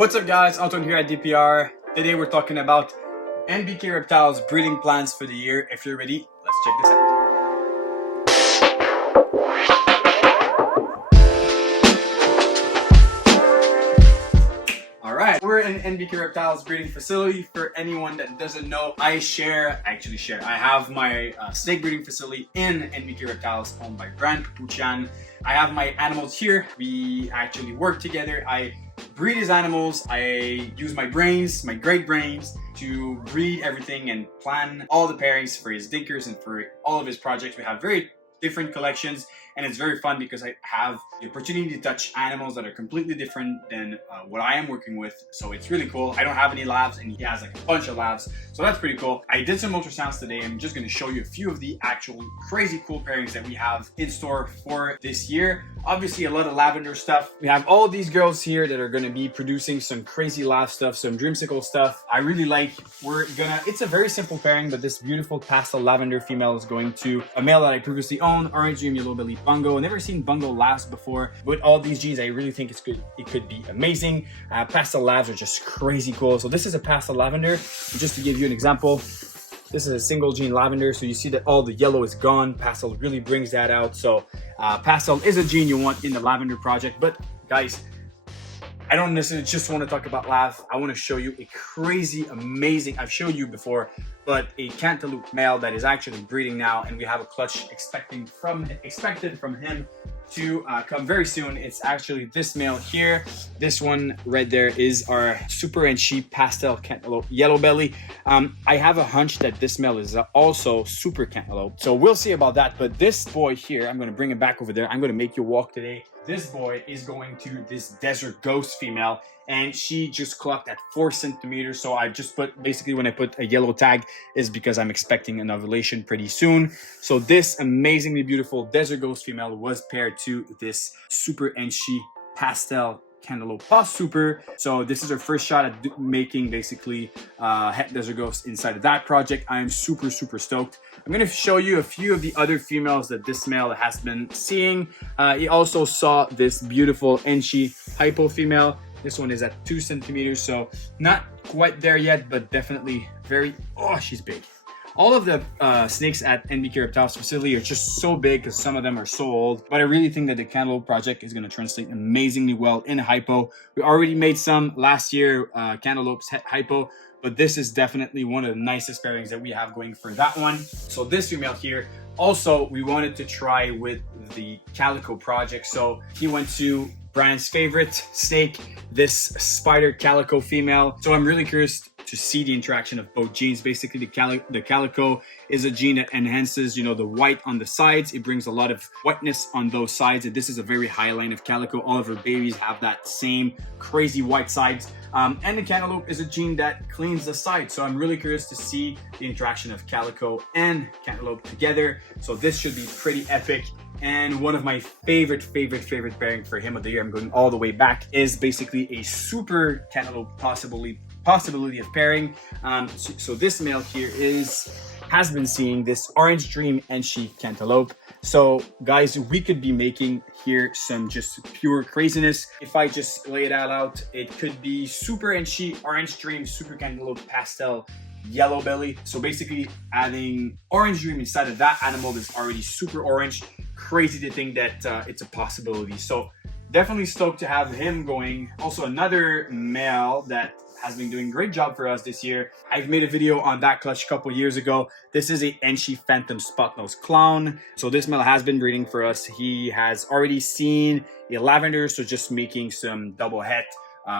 What's up guys, Anton here at DPR. Today we're talking about NBK Retiles breeding plans for the year. If you're ready, let's check this out. Alright, we're in NBK Retiles breeding facility. For anyone that doesn't know, I have my snake breeding facility in NBK Retiles owned by Brand Puchan. I have my animals here. We actually work together. I breed his animals. I use my brains, my great brains, to breed everything and plan all the pairings for his dinkers and for all of his projects. We have very different collections, and it's very fun because I have the opportunity to touch animals that are completely different than what I am working with. So it's really cool. I don't have any labs and he has like a bunch of labs, so that's pretty cool. I did some ultrasounds today. I'm just going to show you a few of the actual crazy cool pairings that we have in store for this year. Obviously a lot of lavender stuff. We have all these girls here that are going to be producing some crazy lav stuff, some dreamsicle stuff. I really like, it's a very simple pairing, but this beautiful pastel lavender female is going to a male that I previously owned, orange dream yellow belly bungo. Never seen bungo lavs before. With all these genes, I really think it could be amazing. Pastel lavs are just crazy cool. So this is a pastel lavender. Just to give you an example, this is a single gene lavender, so you see that all the yellow is gone. Pastel really brings that out. So pastel is a gene you want in the lavender project. But guys, I don't necessarily just want to talk about lav. I want to show you a crazy, amazing, I've showed you before, but a cantaloupe male that is actually breeding now, and we have a clutch expected from him to come very soon. It's actually this male here. This one right there is our super and cheap pastel cantaloupe yellow belly. I have a hunch that this male is also super cantaloupe, so we'll see about that. But this boy here, I'm going to bring him back over there. I'm going to make you walk today. This boy is going to this desert ghost female, and she just clocked at 4 centimeters. So I just put, basically when I put a yellow tag is because I'm expecting an ovulation pretty soon. So this amazingly beautiful desert ghost female was paired to this super enchy pastel cantaloupe pas super. So this is our first shot at making basically het desert ghost inside of that project. I am super stoked. I'm going to show you a few of the other females that this male has been seeing. He also saw this beautiful enchy hypo female. This one is at 2 centimeters, so not quite there yet, but definitely very, oh, she's big. All of the snakes at NBK Reptiles facility are just so big because some of them are so old. But I really think that the cantaloupe project is going to translate amazingly well in hypo. We already made some last year, cantaloupes hypo, but this is definitely one of the nicest pairings that we have going for that one. So this female here, also we wanted to try with the calico project. So he went to Brian's favorite snake, this spider calico female. So I'm really curious to see the interaction of both genes. Basically, the calico is a gene that enhances, you know, the white on the sides. It brings a lot of whiteness on those sides, and this is a very high line of calico. All of her babies have that same crazy white sides. And the cantaloupe is a gene that cleans the sides. So I'm really curious to see the interaction of calico and cantaloupe together. So this should be pretty epic. And one of my favorite pairing for him of the year, I'm going all the way back, is basically a super cantaloupe possibility of pairing. So this male here has been seeing this orange dream enchy cantaloupe. So guys, we could be making here some just pure craziness. If I just lay it all out, it could be super enchy orange dream, super cantaloupe pastel yellow belly. So basically adding orange dream inside of that animal that's already super orange. Crazy to think that it's a possibility. So definitely stoked to have him going. Also another male that has been doing a great job for us this year. I've made a video on that clutch a couple years ago. This is a enchy phantom spot nose clown. So this male has been breeding for us. He has already seen a lavender, so just making some double het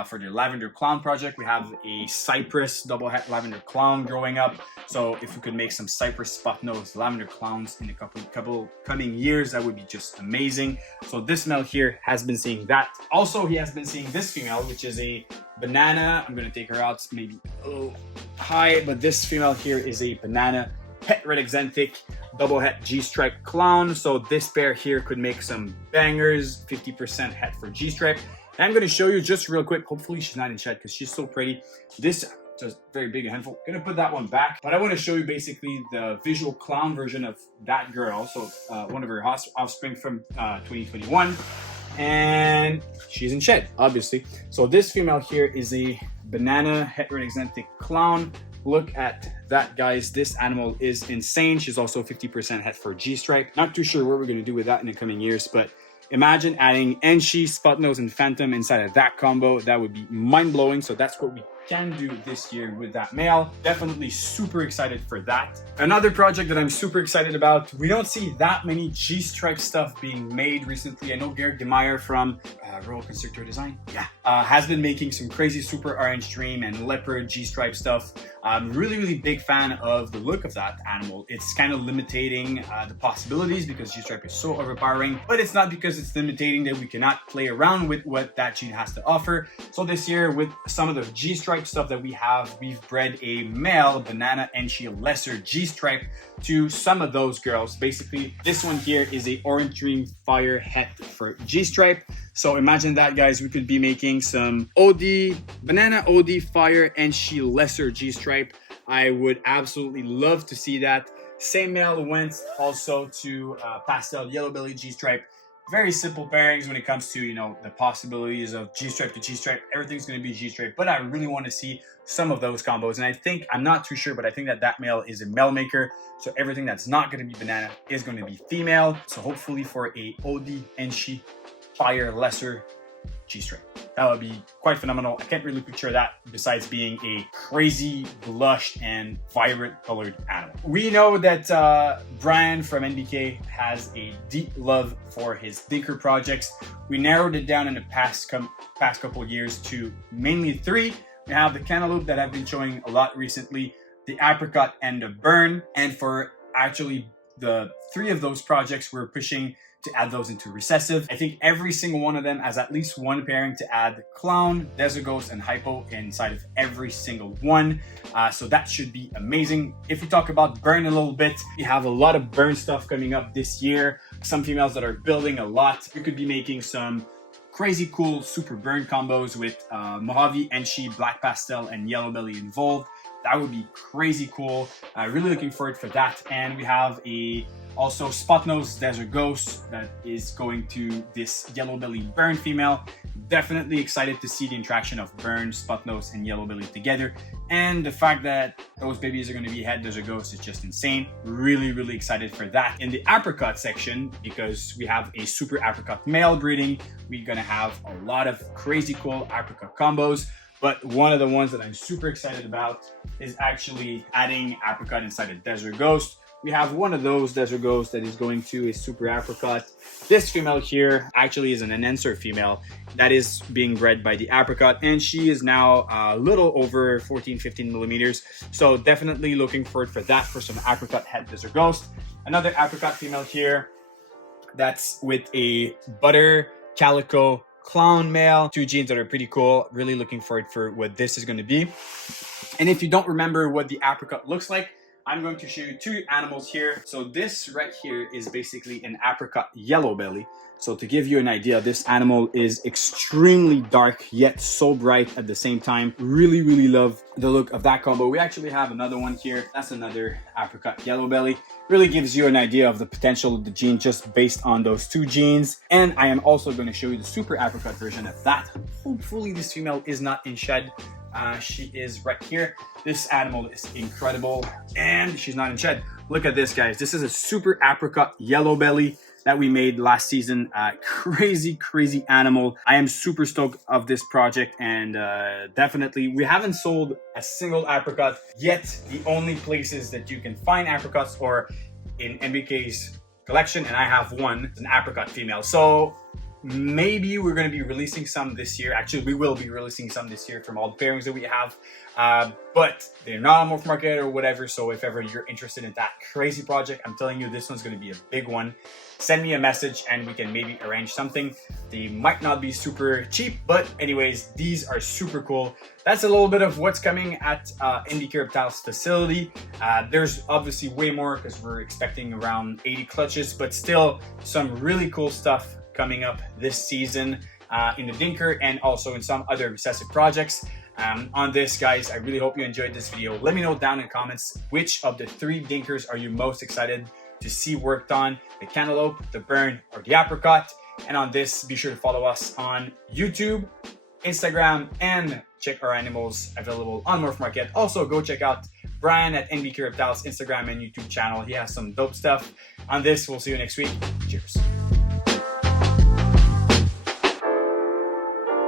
for the lavender clown project. We have a cypress double het lavender clown growing up. So if we could make some cypress spot nose lavender clowns in a couple coming years, that would be just amazing. So this male here has been seeing that. Also, he has been seeing this female, which is a banana. I'm gonna take her out maybe a little high, but this female here is a banana het red exanthic double het G-stripe clown. So this pair here could make some bangers. 50% het for G-stripe. And I'm going to show you just real quick. Hopefully she's not in chat because she's so pretty. This is very big and handful. Gonna put that one back, but I want to show you basically the visual clown version of that girl. So one of her offspring from 2021. and she's in shed, obviously. So this female here is a banana heteroexanthic clown. Look at that, guys. This animal is insane. She's also 50% het for G-stripe. Not too sure what we're going to do with that in the coming years, but imagine adding Enshi, Spot Nose, and Phantom inside of that combo. That would be mind-blowing. So that's what we can do this year with that male. Definitely super excited for that. Another project that I'm super excited about, we don't see that many G-stripe stuff being made recently. I know Garrett Gemeyer from Royal Constrictor Design, has been making some crazy Super Orange Dream and Leopard G-stripe stuff. I'm really big fan of the look of that animal. It's kind of limiting the possibilities because G-stripe is so overpowering, but it's not because it's limiting that we cannot play around with what that gene has to offer. So this year, with some of the G-stripe stuff that we have, we've bred a male banana Enshi lesser G-stripe to some of those girls. Basically, this one here is a Orange Dream Fire het for G-stripe. So imagine that, guys. We could be making some OD, banana OD Fire Enshi lesser G-stripe. I would absolutely love to see that. Same male went also to pastel yellow belly G-stripe. Very simple pairings when it comes to, you know, the possibilities of G-stripe to G-stripe. Everything's going to be G-stripe, but I really want to see some of those combos. And I think, I'm not too sure, but I think that that male is a male maker. So everything that's not going to be banana is going to be female. So hopefully for a OD Enshi Fire lesser G-stripe. That would be quite phenomenal. I can't really picture that besides being a crazy blushed and vibrant colored animal. We know that Brian from NBK has a deep love for his Dinker projects. We narrowed it down in the past couple of years to mainly 3. We have the cantaloupe that I've been showing a lot recently, the apricot, and the burn. And for actually the 3 of those projects, we're pushing to add those into recessive. I think every single one of them has at least one pairing to add clown, desert ghost, and hypo inside of every single one. So that should be amazing. If we talk about burn a little bit, we have a lot of burn stuff coming up this year. Some females that are building a lot. We could be making some crazy cool super burn combos with Mojave, Enshi, Black Pastel, and Yellow Belly involved. That would be crazy cool. Really looking forward for that. And we have also Spot Nose Desert Ghost that is going to this Yellow Belly Burn female. Definitely excited to see the interaction of Burn, Spot Nose, and Yellow Belly together. And the fact that those babies are going to be het Desert Ghost is just insane. Really excited for that. In the apricot section, because we have a super apricot male breeding, we're going to have a lot of crazy cool apricot combos. But one of the ones that I'm super excited about is actually adding apricot inside a Desert Ghost. We have one of those Desert Ghosts that is going to a super apricot. This female here actually is an enhancer female that is being bred by the apricot, and she is now a little over 14-15 millimeters. So definitely looking forward for that for some apricot het Desert Ghost. Another apricot female here that's with a butter calico clown male. 2 genes that are pretty cool. Really looking forward for what this is going to be. And if you don't remember what the apricot looks like, I'm going to show you 2 animals here. So this right here is basically an apricot yellow belly. So to give you an idea, this animal is extremely dark yet so bright at the same time. Really love the look of that combo. We actually have another one here. That's another apricot yellow belly. Really gives you an idea of the potential of the gene just based on those 2 genes. And I am also going to show you the super apricot version of that. Hopefully this female is not in shed. She is right here. This animal is incredible and she's not in shed. Look at this, guys. This is a super apricot yellow belly that we made last season. Crazy animal. I am super stoked of this project, and definitely we haven't sold a single apricot yet. The only places that you can find apricots are in NBK's collection, and I have one, an apricot female. So maybe we're going to be releasing some this year. Actually, we will be releasing some this year from all the pairings that we have. But they're not on Morph Market or whatever. So if ever you're interested in that crazy project, I'm telling you, this one's going to be a big one. Send me a message and we can maybe arrange something. They might not be super cheap, but anyways, these are super cool. That's a little bit of what's coming at NBK Retiles facility. There's obviously way more because we're expecting around 80 clutches, but still some really cool stuff coming up this season in the Dinker and also in some other recessive projects. On this, guys, I really hope you enjoyed this video. Let me know down in the comments which of the 3 Dinkers are you most excited to see worked on: the cantaloupe, the burn, or the apricot. And on this, be sure to follow us on YouTube, Instagram, and check our animals available on Morph Market. Also, go check out Brian at NBK Retiles Instagram and YouTube channel. He has some dope stuff. On this, we'll see you next week. Cheers.